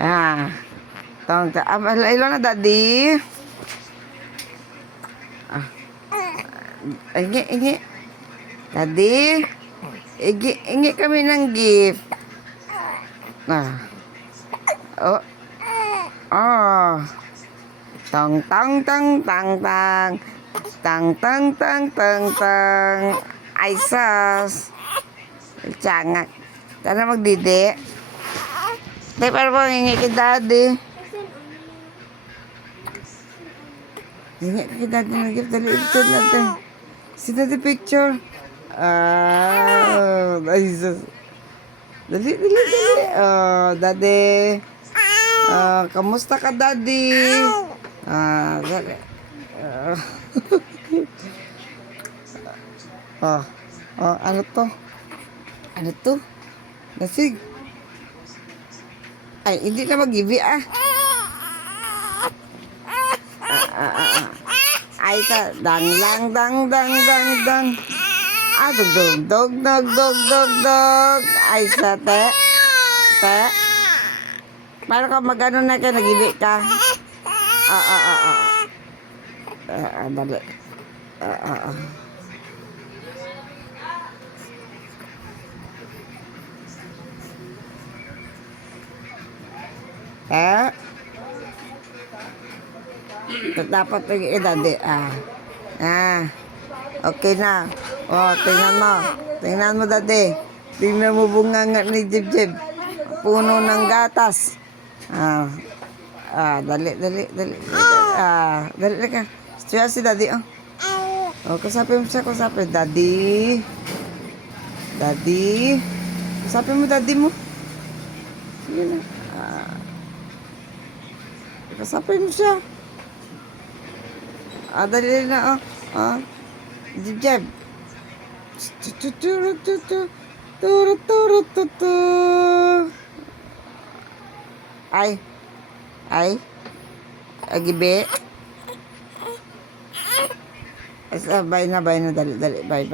Ah. Tong ta ilo na daddy. Ah. Ingi. Daddy. Ingi kami ng gift. Ah. Oh. Oh. Tong tang tang tang tang. Tang tang tang tang tang. Ay sus. Tiyangak. Tara magdidi. Tay, para bang hingi kay daddy. Hingi kay daddy ng gift. Dali, picture natin. Si daddy picture. Ay sus. Dali. Oh, daddy. Kamusta ka, daddy? Dali. Ano to? Ano to? Nasig. Ay, hindi na mag-ibi Ay, dang. Dog. Ay, te. Paano ka mag-ano na ka, nag-ibi ka? Dali. Dapat daddy. Okay na. Oh, tingnan mo daddy. Tingnan mo bunganga ni Jib. Puno ng gatas. Dali. Dali ka. Siya si daddy, kusapin mo siya, daddy. Kusapin mo daddy mo. Sige na. Kusapin mo siya. Dali na, Jib. Ay. Agibe. Bye na, dali. Bye.